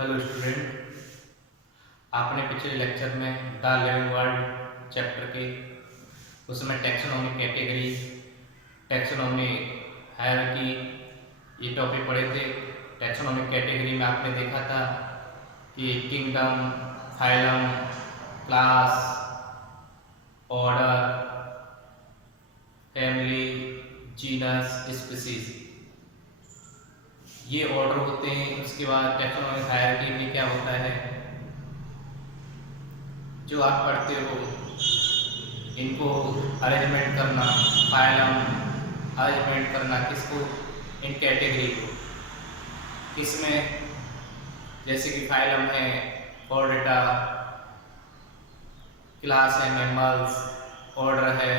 Hello student, आपने पिछले lecture में द लिविंग वर्ल्ड चैप्टर के उसमें टैक्सोनॉमी कैटेगरी, टैक्सोनॉमी हायरार्की ये टॉपिक पढ़े थे। टैक्सोनॉमी कैटेगरी में आपने देखा था कि kingdom, phylum, class, order, family, genus, species ये ऑर्डर होते हैं। उसके बाद टैक्सोनॉमिक हायरार्की में क्या होता है जो आप पढ़ते हो, इनको अरेंजमेंट करना, फाइलम अरेंजमेंट करना किसको, इन कैटेगरी को, किसमें जैसे कि फाइलम है कॉर्डेटा, क्लास है मैमल्स, ऑर्डर है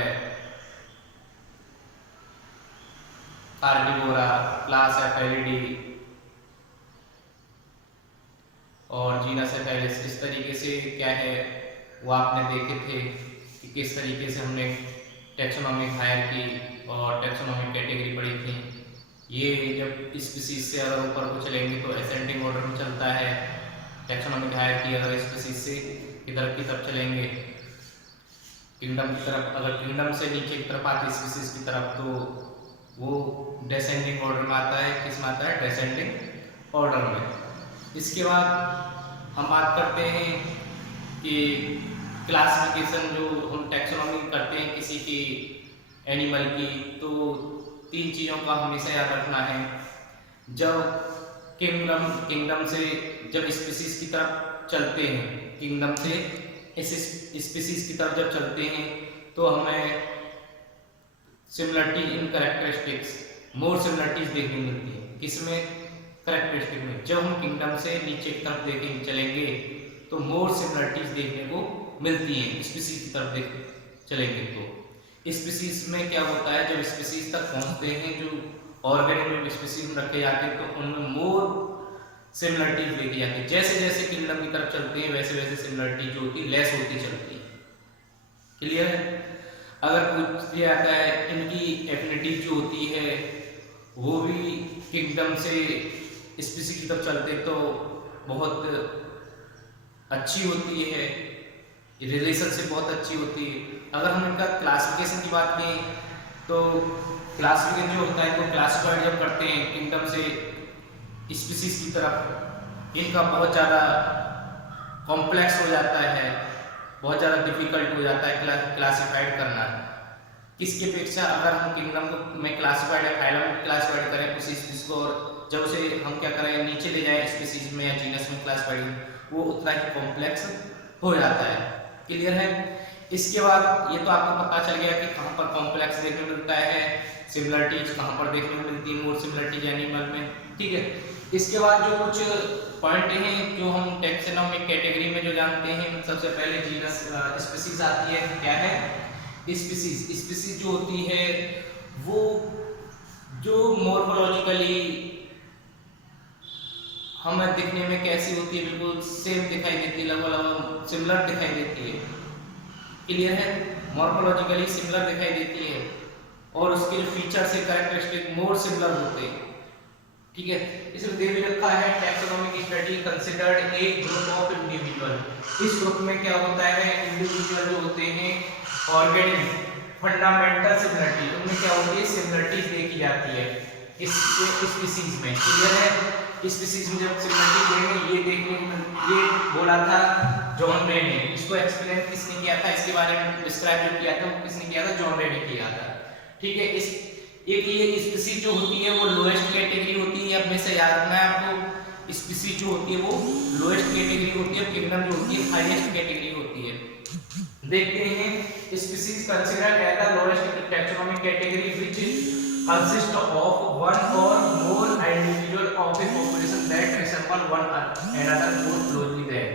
कार्निवोरा, क्लास है फेलिडी और जीनस है फेलिस। इस तरीके से क्या है वो आपने देखे थे कि किस तरीके से हमने टैक्सोनॉमिक हायरार्की और टैक्सोनॉमिक कैटेगरी पढ़ी थी। ये जब स्पीसीज से अगर ऊपर को चलेंगे तो असेंडिंग ऑर्डर में चलता है टैक्सोनॉमिक हायरार्की। अगर स्पीसीज से इधर की तरफ चलेंगे किंगडम की तरफ, अगर किंगडम से नीचे की तरफ आती स्पीसीज की तरफ तो वो डिसेंडिंग ऑर्डर में आता है। किस में आता है? डिसेंडिंग ऑर्डर में। इसके बाद हम बात करते हैं कि क्लासिफिकेशन जो हम टैक्सोनॉमी करते हैं किसी की एनिमल की, तो तीन चीज़ों का हमेशा याद रखना है। जब किंगडम से जब स्पीसीज की तरफ चलते हैं, किंगडम से इस स्पीसीज की तरफ जब चलते हैं तो हमें सिमिलरिटी इन कैरेक्टरिस्टिक्स, मोर सिमिलरिटीज देखने मिलती है। किसमें? कैरेक्टरिस्टिक में। जब हम किंगडम से नीचे की तरफ देखेंगे चलेंगे तो मोर सिमिलरिटीज देखने को मिलती हैं। स्पीसीज की तरफ चलेंगे तो स्पीसीज में क्या होता है, जब स्पीसीज तक पहुंचते हैं, जो ऑर्गेनिज्म स्पीसीज में रखे जाते हैं तो उनमें मोर सिमिलरिटीज देखी जाती है। जैसे जैसे किंगडम की तरफ चलते हैं वैसे वैसे सिमिलरिटी जो होती है लेस होती चलती है। क्लियर है? अगर पूछ लिया जाता है इनकी एफिनिटी जो होती है वो भी किंगडम से स्पीसीज की तरफ चलते तो बहुत अच्छी होती है, रिलेशनशिप बहुत अच्छी होती है। अगर हम इनका क्लासिफिकेशन की बात करें तो क्लासिफिकेशन जो होता है तो क्लासिफाइड जब करते हैं किंगडम से स्पीसीज की तरफ, इनका बहुत ज़्यादा कॉम्प्लेक्स हो जाता है, बहुत ज़्यादा डिफिकल्ट हो जाता है क्लासिफाइड करना। किसकी अपेक्षा अगर हम किंगडम में क्लासिफाइड या फाइलम में क्लासिफाइड करें उसी स्पीसीज को, और जब उसे हम क्या करें नीचे ले जाए स्पीसीज में या जीनस में क्लासिफाइड, वो उतना ही कॉम्प्लेक्स हो जाता है। क्लियर है? इसके बाद ये तो आपको पता चल गया कि कहाँ पर कॉम्प्लेक्स देखने को मिलता है, सिमिलरिटीज कहाँ पर देखने को मिलती है, मोर सिमिलरिटीज एनिमल में। ठीक है, इसके बाद जो कुछ पॉइंट हैं जो हम टैक्सोनॉमिक कैटेगरी में जो जानते हैं, सबसे पहले जीनस स्पीसीज आती है। क्या है? स्पीसीज। स्पीसीज जो होती है वो जो मॉर्फोलॉजिकली हमें दिखने में कैसी होती है, बिल्कुल सेम दिखाई देती है, लगभग सिमिलर दिखाई देती है। क्लियर है? मॉर्फोलॉजिकली सिमिलर दिखाई देती है और उसके जो फीचर्स है कैरेक्टरिस्टिक मोर सिमिलर होते हैं। ठीक है, इसमें दे भी रखा है taxonomic study considered A group of individual. इस ग्रुप में क्या होता है, इंडिविजुअल जो होते हैं ऑर्गेनिज्म फंडामेंटल सिमिलरिटी, उनमें क्या होती है, सिमिलरिटीज देखी जाती है इस स्पीसीज में। क्लियर है? स्पीसीज में जब सिमिलरिटी देंगे ये देखने को, ये बोला था जॉन रे ने। इसको एक्सप्लेन किसने किया था, इसके बारे में डिस्क्राइब किया था वो किसने किया था? जॉन रे ने किया था। ठीक है, इस एक ये स्पीसीज जो होती है वो लोएस्ट कैटेगरी होती है। अब में से याद रखना है आपको, स्पीसीज जो होती है वो लोएस्ट कैटेगरी होती है, किंगडम जो होती है हाईएस्ट कैटेगरी होती है। देखते हैं species considered as the lowest taxonomic category which consist of one और more individual of a population that resemble one another more closely than.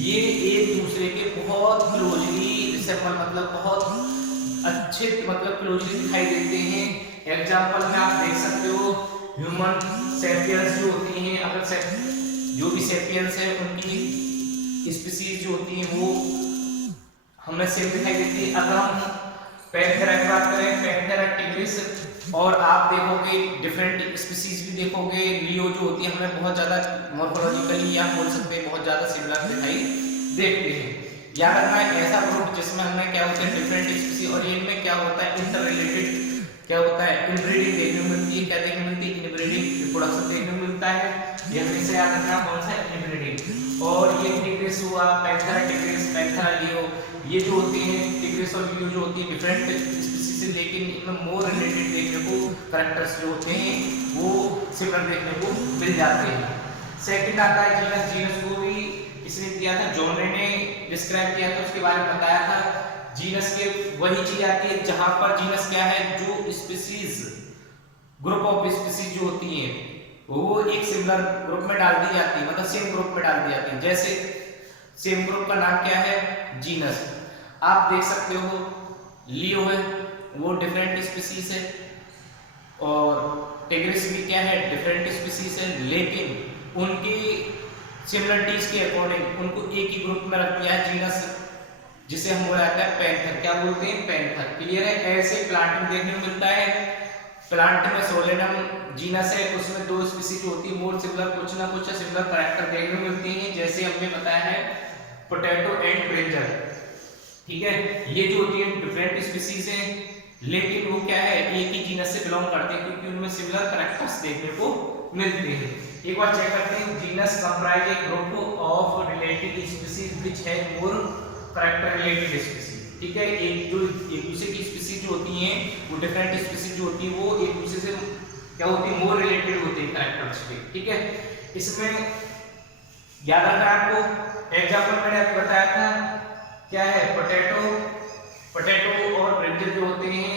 ये एक दूसरे के बहुत क्लोजली रिसेंबल मतलब बहुत अच्छे मतलब क्लोजली दिखाई देते हैं। एग्जांपल में आप देख सकते हो ह्यूमन सेपियंस जो होती हैं, अगर जो भी सेपियंस है उनकी स्पीसीज जो होती हैं वो हमें सेम दिखाई देती है। अगर हम पैंथेरा की बात करें, पैंथेरा टिग्रिस और आप देखोगे डिफरेंट स्पीसीज भी देखोगे, लियो जो होती है हमें बहुत ज्यादा मॉर्फोलॉजिकली या बोल सकते हैं बहुत ज्यादा सिमिलर दिखाई देते हैं। याद रखना है ऐसा ग्रुप जिसमें हमें क्या होता है डिफरेंट स्पीसीज, और इनमें क्या होता है इंटर रिलेटेड क्या होता है इनब्रीडिंग देखने को मिलती है। क्या देखने को मिलती है? इनब्रीडिंग, रिप्रोडक्शन देखने को मिलता है। ये हमेशा याद रखना कौन सा इनब्रीडिंग। और ये टिग्रिस हुआ, पैंथेरा टिग्रिस, पैंथेरा लियो, ये जो होती है टिग्रिस और लियो जो होती है डिफरेंट स्पीसीज से, लेकिन इनमें मोर रिलेटेड देखने को कैरेक्टर्स जो होते हैं वो सिमिलर देखने को मिल जाते हैं। सेकंड आता है जीनस। जीनस को भी इसने दिया था, जॉनरे ने डिस्क्राइब किया था, उसके बारे में बताया था। जीनस के वही चीज आती है जहां पर जीनस क्या है, जो स्पीसीज ग्रुप ऑफ स्पीसीज जो होती है वो एक सिमिलर ग्रुप में डाल दी जाती है, मतलब सेम ग्रुप में डाल दी जाती है। जैसे सेम ग्रुप का नाम क्या है? जीनस। आप देख सकते हो लियो है वो डिफरेंट स्पीसीज है, और टिग्रिस भी क्या है डिफरेंट स्पीसीज है, लेकिन उनकी सिमिलरिटीज के अकॉर्डिंग उनको एक ही ग्रुप में रख दिया है जीनस, जिसे हम बोला जाता है पैंथर। क्या बोलते हैं? पैंथर। क्लियर है? ऐसे प्लांट में देखने को मिलता है। प्लांट में सोलेनम जीनस है, उसमें दो स्पीसीज होती है मोर सिमिलर, कुछ ना कुछ सिमिलर कैरेक्टर देखने को मिलते हैं, जैसे हमने बताया है पोटैटो एंड ब्रिंजल। ठीक है, ये जो होती है डिफरेंट स्पीसीज है, लेकिन वो क्या है एक ही जीनस से बिलोंग करते हैं, क्योंकि उनमें सिमिलर कैरेक्टर्स देखने को मिलते हैं। एक बार चेक करते हैं। Genus comprise A group of related species which have more character related species. ठीक है, एक दूसरे की स्पीसीज जो होती हैं वो डिफरेंट स्पीसीज जो होती है वो एक दूसरे से क्या होती है मोर रिलेटेड होते हैं कैरेक्टर्स पे। ठीक है, इसमें याद रखना आपको एग्जांपल मैंने आपको बताया था क्या है पोटैटो और ब्रिंजल जो होते हैं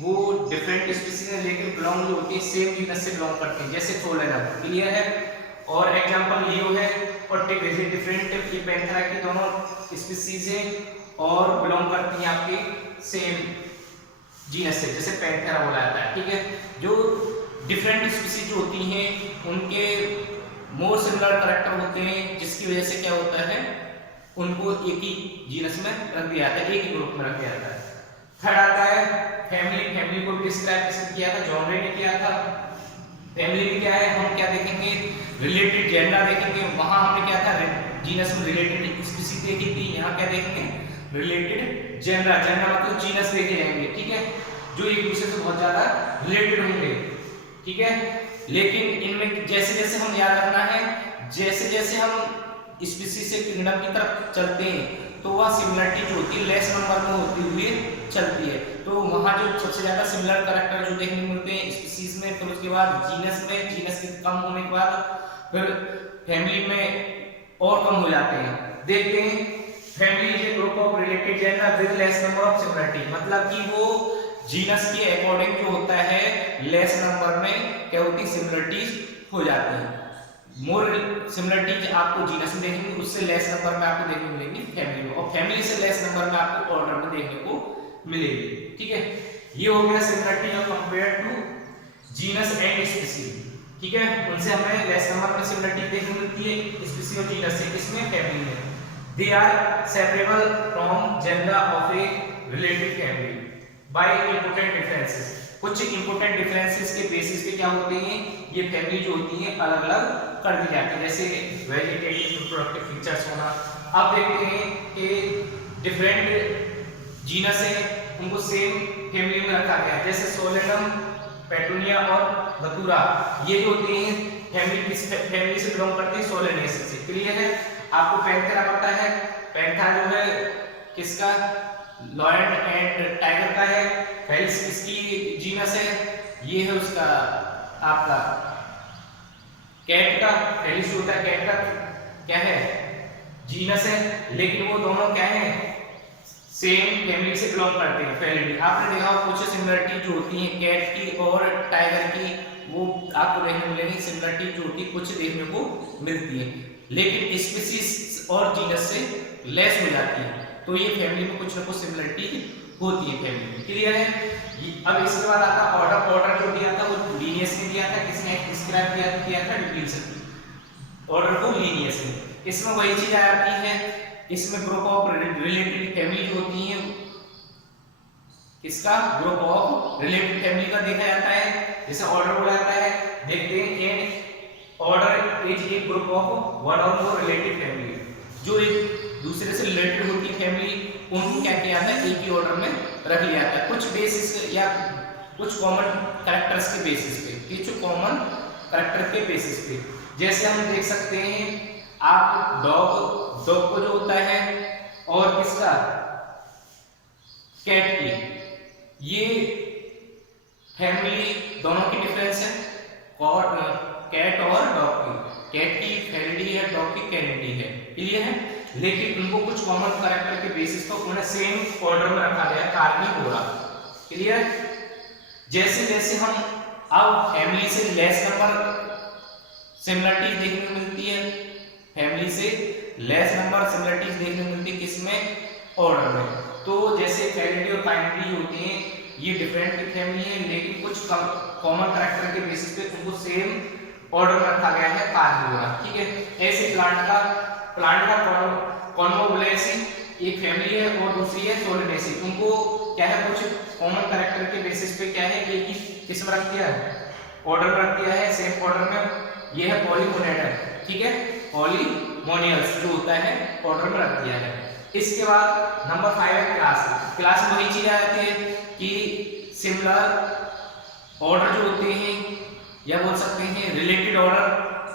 वो डिफरेंट स्पीसीज है, लेकिन बिलोंग जो होती है सेम जीनस से बिलोंग करते हैं, जैसे सोलेनम। क्लियर है? और एग्जांपल लियो है और टिग्रिस डिफरेंट की पैंथेरा की दोनों स्पीसीज है और बिलोंग करती हैं आपके सेम जीनस से, जैसे पैंथेरा बोला जाता है। ठीक है, जो डिफरेंट स्पीसीज जो होती हैं उनके मोर सिमिलर कैरेक्टर होते हैं, जिसकी वजह से क्या होता है उनको एक ही जीनस में रख दिया जाता है, एक ही ग्रुप में रख दिया जाता है। थर्ड आता है फैमिली। फैमिली को डिस्क्राइब किसने किया था? जॉनरे ने किया था। फैमिली में क्या है, हम क्या देखेंगे रिलेटेड जेंडर देखेंगे। वहां हमने क्या था जीनस में रिलेटेड स्पीसीज देखी थी, यहाँ क्या देखेंगे रिलेटेड जेंडर। जेंडर मतलब जीनस देखे जाएंगे। ठीक है, जो एक दूसरे से बहुत ज्यादा रिलेटेड होंगे। ठीक है, लेकिन इनमें जैसे जैसे हम याद रखना है, जैसे जैसे हम स्पीसीज से किंगडम की तरफ चलते हैं तो वह सिमिलरिटी जो होती है लेस नंबर में होती हुई चलती है। तो वहाँ जो सबसे ज्यादा सिमिलर कैरेक्टर जो देखने को मिलते हैं स्पीसीज में, फिर उसके बाद जीनस में, जीनस के कम होने के बाद फिर फैमिली में और कम हो जाते हैं। देखते हैं family is a group of related gender with less number of similarity, मतलब कि वो जीनस के अकॉर्डिंग जो होता है लेस नंबर में क्या होती है सिमिलरिटीज हो जाती है। मोर सिमिलरिटीज आपको जीनस में देखेंगे, उससे लेस नंबर में आपको देखने को मिलेंगी फैमिली में, और फैमिली से लेस नंबर में आपको ऑर्डर में देखने को मिलेगी। ठीक है, ये हो गया similarity of compare to genus and species. ठीक है, उनसे हमें लेस नंबर में सिमिलरिटी देखने को मिलती है स्पीसीज और जीनस से, किसमें? फैमिली में। They are separable from gender of a related family by important differences. कुछ इंपॉर्टेंट डिफरेंसेस के बेसिस पे क्या होते हैं ये फैमिली जो होती है अलग अलग कर दी जाती है, जैसे वेजिटेटिव रिप्रोडक्टिव फीचर्स होना। अब देखते हैं कि डिफरेंट जीनस है उनको सेम फैमिली में रखा गया है, जैसे सोलेनम, पेटूनिया और धतूरा, ये जो होते हैं फैमिली किस फैमिली से बिलोंग करते हैं? सोलेनेसी से। क्लियर है? आपको पैंथेरा पता है, पैंथेरा जो है किसका? लॉयन एंड टाइगर का है। फेलिस किसकी जीनस है? ये है उसका आपका कैट का। फेलिस होता है कैट का क्या है? जीनस है, लेकिन वो दोनों क्या है? सेम फैमिली से बिलोंग करते हैं। फेलिडी आपने देखा कुछ सिमिलरिटी जो होती है कैट की और टाइगर की, वो आपको देखने मिलेगी सिमिलरिटी जो होती है कुछ देखने को मिलती है, लेकिन स्पीसीज और जीनस से लेस हो जाती है। तो ये फैमिली में कुछ ना कुछ सिमिलरिटी होती है फैमिली में। क्लियर है? अब इसके बाद आता ऑर्डर। ऑर्डर जो दिया था वो लीनियस ने दिया था, किसने डिस्क्राइब किया था? डिप्लीशन। ऑर्डर को लीनियस ने। इसमें वही चीज आती है, इसमें ग्रुप ऑफ रिलेटेड फैमिली जो होती है किसका, ग्रुप ऑफ रिलेटेड फैमिली का देखा जाता है, जैसे ऑर्डर बोला जाता है। देखते हैं an order is a group of one और मोर रिलेटेड फैमिली, जो एक दूसरे से रिलेटेड होती है फैमिली, उनको क्या किया जाता है, एक ही ऑर्डर में रख लिया जाता है, कुछ बेसिस या कुछ कॉमन कैरेक्टर्स के बेसिस पे, कुछ कॉमन कैरेक्टर के बेसिस पे। जैसे हम देख सकते हैं, आप डॉग को जो होता है, और किसका, कैट की, ये फैमिली दोनों की डिफरेंस है, और कैट और डॉग की, कैट की फैमिली है, डॉग की कैनिटी है, क्लियर है। लेकिन उनको कुछ कॉमन कैरेक्टर के बेसिस पर उन्हें सेम ऑर्डर में रखा गया, कार्निवोरा, क्लियर। जैसे जैसे हम अब फैमिली से लेस नंबर सिमिलरिटीज देखने को मिलती है, फैमिली से लेस नंबर सिमिलरिटीज देखने को मिलती है, किसमें, ऑर्डर में। तो जैसे कैनिटी और काइनेटी होती हैं, ये डिफरेंट फैमिली है, लेकिन कुछ कॉमन कैरेक्टर के बेसिस पे उनको सेम ऑर्डर में रखा गया है, कार्निवोरा, ठीक है। ऐसे प्लांट का कॉन्वोबुलेसी एक फैमिली है और दूसरी है सोलिनेसी, उनको क्या है, कुछ कॉमन कैरेक्टर के बेसिस पे क्या है, एक ही किस्म रख दिया है, ऑर्डर में रख दिया है, सेम ऑर्डर में। ये है पॉलीमोनियल, ठीक है, पॉलीमोनियल्स जो होता है ऑर्डर में रख दिया है। इसके बाद नंबर 5 है क्लास में वही चीज आ जाती है कि सिमिलर ऑर्डर जो होते हैं, या बोल सकते हैं रिलेटेड ऑर्डर,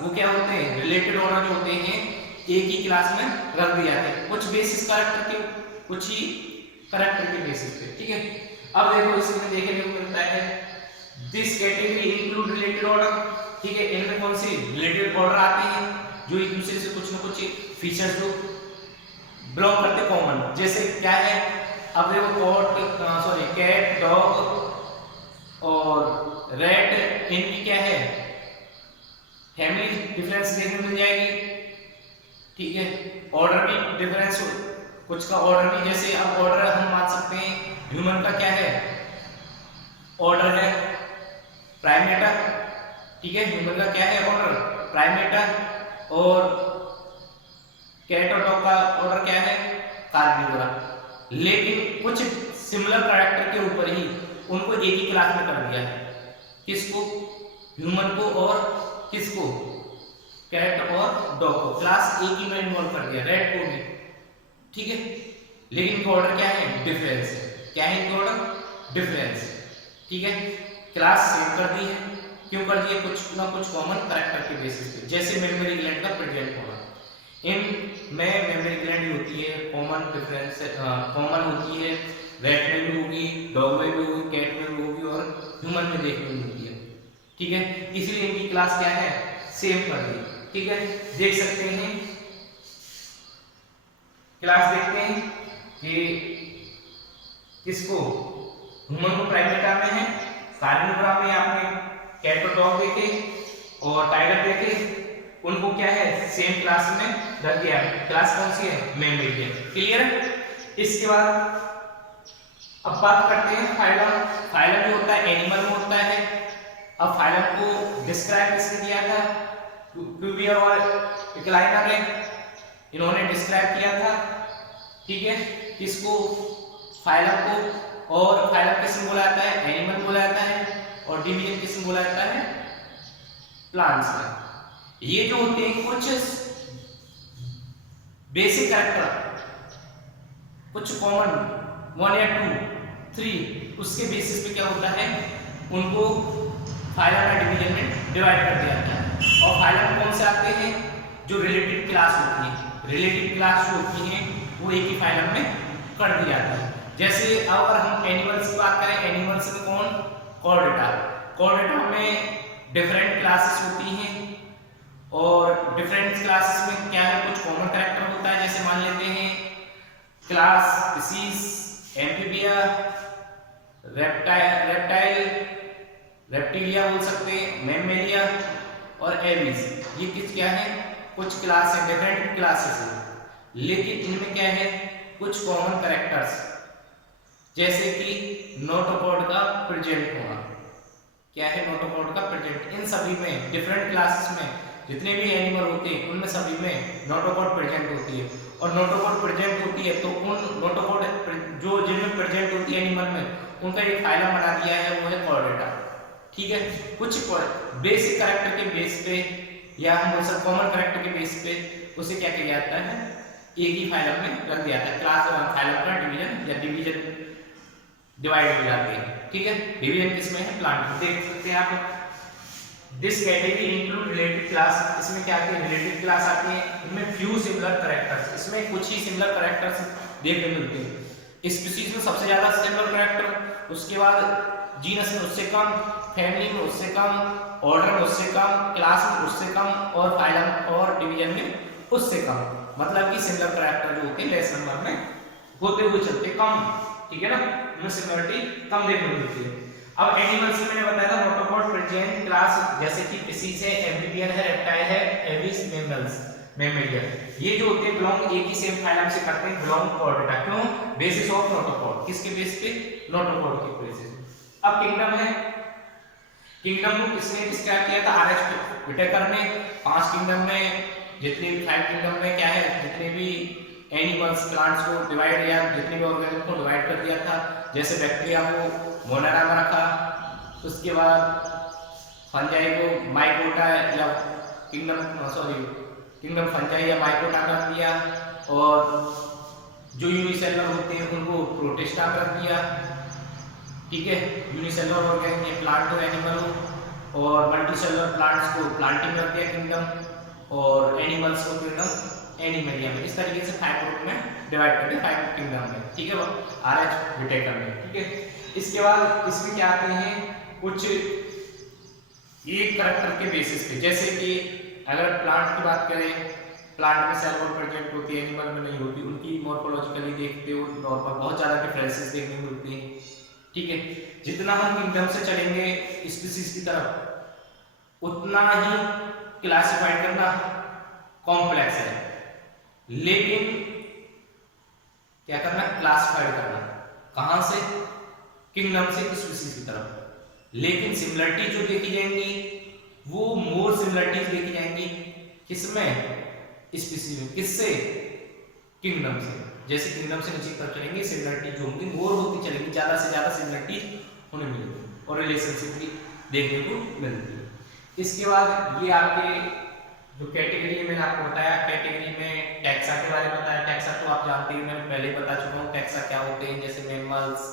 वो क्या होते हैं, रिलेटेड ऑर्डर जो होते हैं एक ही क्लास में रख दिए जाते हैं, कुछ बेसिस कैरेक्टर के, कुछ ही कैरेक्टर के बेसिस पे, ठीक है। अब देखो इसमें देखने को मिलता है, this category include related order, ठीक है। इनमें कौन सी रिलेटेड ऑर्डर आते हैं, जो एक दूसरे से कुछ ना कुछ फीचर्स जो बिलोंग करते कॉमन, जैसे क्या है, अब देखो कैट, डॉग और रैट, इनकी क्या है, फैमिली डिफरेंस देखने को मिल जाएगी, ठीक है। ऑर्डर भी डिफरेंस, कुछ का ऑर्डर भी, जैसे अब ऑर्डर हम मान सकते हैं, ह्यूमन का क्या है, ऑर्डर है प्राइमेटा, ठीक है, ह्यूमन का क्या है, ऑर्डर प्राइमेटा, और कैट और डॉग का ऑर्डर क्या है, कार्निवोरा। लेकिन कुछ सिमिलर कैरेक्टर के ऊपर ही उनको एक ही क्लास में कर दिया है, किसको, ह्यूमन को, और किसको, कैट और डॉग को, क्लास एक ही में इन्वॉल्व कर दिया, रैट को भी, ठीक है। लेकिन इनका ऑर्डर क्या है, डिफरेंस है, क्या है इनका ऑर्डर, डिफरेंस, ठीक है। क्लास सेम कर दी है, क्यों कर दी है, कुछ ना कुछ कॉमन कैरेक्टर के बेसिस पे, जैसे मेमोरी ग्लैंड का प्रेजेंट होना, इन में मेमोरी ग्लैंड होती है, कॉमन डिफरेंस कॉमन होती है, रैट में भी होगी, डॉग में भी होगी, कैट में भी होगी, और ह्यूमन में देखने को मिलती है, ठीक है। इसलिए इनकी क्लास क्या है, सेम कर दी, ठीक है। देख सकते हैं क्लास, देखते हैं कि किसको, ह्यूमन को प्राइमेटा में है, कार्निवोरा में आपने कैट और डॉग देखे और टाइगर देखे, उनको क्या है, सेम क्लास में रख दिया, क्लास कौन सी है, मेमोरियल, क्लियर। इसके बाद अब बात करते हैं फाइलम। फाइलम जो होता है एनिमल में होता है। अब फाइलम को डिस्क्राइब किसने किया था, क्यूवियर और इक्लाइनर ने, इन्होंने डिस्क्राइब किया था, ठीक है, किसको, फाइलम को। और फाइलम किसमें बोला जाता है, एनिमल बोला जाता है, और डिवीजन किसमें बोला जाता है, प्लांट्स में। ये जो होते हैं कुछ बेसिक कैरेक्टर, कुछ कॉमन 1 या 2, 3, उसके बेसिस पे क्या होता है, उनको फाइलम या डिवीजन में डिवाइड कर दिया जाता है। और फाइलम कौन से आते हैं, जो रिलेटेड क्लास होती है, रिलेटेड क्लास जो होती है वो एक ही फाइलम में कर दी जाती है। जैसे अगर हम एनिमल्स की बात करें, एनिमल्स में कौन, कॉर्डेटा, कॉर्डेटा में डिफरेंट क्लासेस होती हैं, और डिफरेंट क्लासेस में क्या है, कुछ कॉमन कैरेक्टर होता है, जैसे मान लेते हैं class species, amphibia, reptile, reptilia बोल सकते हैं, मैमेलिया और एविस, ये किस क्या है, कुछ क्लास है, डिफरेंट क्लासेस है, लेकिन इनमें क्या है, कुछ कॉमन कैरेक्टर्स, जैसे कि नोटोकॉर्ड का प्रेजेंट होना। क्या है, नोटोकॉर्ड का प्रेजेंट। इन सभी में डिफरेंट क्लासेस में जितने भी एनिमल होते हैं उनमें सभी में नोटोकॉर्ड प्रेजेंट होती है, और नोटोकॉर्ड प्रेजेंट होती है तो उन नोटोकॉर्ड जो जिनमें प्रेजेंट होती है एनिमल में, उनका एक फाइलम बना दिया है, वो है कॉर्डेटा। ठीक है, कुछ बेसिक कैरेक्टर के बेस पे या हम बोल सकते कॉमन कैरेक्टर के बेस पे उसे क्या किया जाता है, एक ही फाइलम में रख दिया जाता है। क्लास फाइलम का डिवीजन या डिवीजन डिवाइड हो जाते हैं। ठीक है, डिवीजन किसमें है, प्लांट में। देख सकते हैं आप, this category include related class, इसमें क्या आती है, रिलेटेड क्लास आती है, इनमें फ्यू सिमिलर कैरेक्टर्स, इसमें कुछ ही सिमिलर कैरेक्टर्स देखने मिलते हैं। स्पीशीज में सबसे ज्यादा सिमिलर कैरेक्टर, उसके बाद जीनस में उससे कम, फैमिली में उससे कम, ऑर्डर में उससे कम, क्लास में उससे कम, और फाइलम और डिवीजन में उससे कम। मतलब कि सिमिलर कैरेक्टर जो होते हैं लेस नंबर में होते हुए चलते कम। ठीक है ना, इनमें सिमिलरिटी कम देखने को मिलती है। अब एनिमल्स में मैंने बताया था नोटोकॉर्ड प्रेजेंट क्लास, जैसे कि फिशिस है, एम्फीबियन है, रेप्टाइल है, एविस, मैमल्स, मैमेलियन, ये जो होते हैं बिलोंग एक ही सेम फाइलम से करते हैं, बिलोंग कॉर्डेटा। क्यों, बेसिस ऑफ नोटोकॉर्ड, किसके बेस पे, नोटोकॉर्ड के बेसिस। अब किंगडम है, किंगडम को किसने किसका किया था, आरएच विटेकर ने। 5 किंगडम में, जितने भी 5 किंगडम में क्या है, जितने भी एनिमल्स, प्लांट्स को डिवाइड या जितने भी ऑर्गेनिज्म को डिवाइड कर दिया था। जैसे बैक्टीरिया को मोनारा में रखा, उसके बाद फंजाई को माइकोटा या किंगडम फंजाई या माइकोटा में रख दिया, और जो यूनिसेलुलर होते हैं उनको प्रोटिस्टा में रख दिया। ठीक है, यूनिसेलुलर ऑर्गेनिज्म प्लांट हो एनिमल हो, और मल्टीसेलुलर प्लांट्स को प्लांटिंग में रख दिया किंगडम, और एनिमल्स को किंगडम एनिमलिया में। इस तरीके से 5 ग्रुप में डिवाइड कर दिया 5 किंगडम में। ठीक है, आरएच विटेकर में। ठीक है, इसके बाद इसमें क्या आते हैं, कुछ एक कैरेक्टर के बेसिस पे, जैसे कि अगर प्लांट की बात करें, प्लांट में सेल वॉल प्रेजेंट होती है, एनिमल में नहीं होती, उनकी मॉर्फोलॉजिकली देखते हो नॉर्मल बहुत ज्यादा डिफरेंसेस देखने को मिलते हैं। ठीक है, जितना हम किंगडम से चलेंगे स्पीशीज की तरफ, उतना ही क्लासिफाइड करना कॉम्प्लेक्स है, लेकिन क्या करना, क्लासिफाइड करना कहां से, किंगडम से स्पीशीज की तरफ। लेकिन सिमिलरिटी जो देखी जाएंगी वो मोर सिमिलरिटीज देखी जाएंगी किसमें, स्पीशीज में, किससे, किंगडम से। जैसे किंगडम से नीचे की तरफ चलेंगे सिमिलरिटी जो होंगी मोर होती चलेंगी, ज्यादा से ज्यादा सिमिलरिटी होने मिलेगी और रिलेशनशिप भी देखने को मिलती है। इसके बाद ये आपके जो कैटेगरी है, मैंने आपको बताया कैटेगरी में टैक्सा के बारे में बताया। टैक्सा तो आप जानते हैं, मैंने पहले बता चुका हूँ टैक्सा क्या होते हैं। जैसे मेमल्स,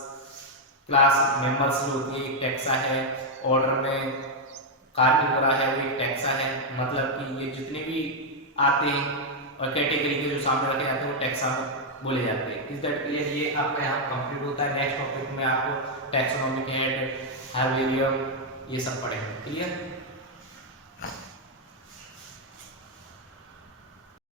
क्लास मेंबर्स जो होती है एक टैक्सा है, ऑर्डर में कार्निवोरा है वो एक टैक्सा है। मतलब कि ये जितने भी आते हैं और कैटेगरी के जो सामने रखे जाते हैं वो टैक्सा में बोले जाते हैं। इज दैट क्लियर, ये आपका यहाँ कंप्लीट होता है। नेक्स्ट टॉपिक में आपको टैक्सोनॉमिक हेड, हार्वेरियम, ये सब पढ़ेंगे। क्लियर।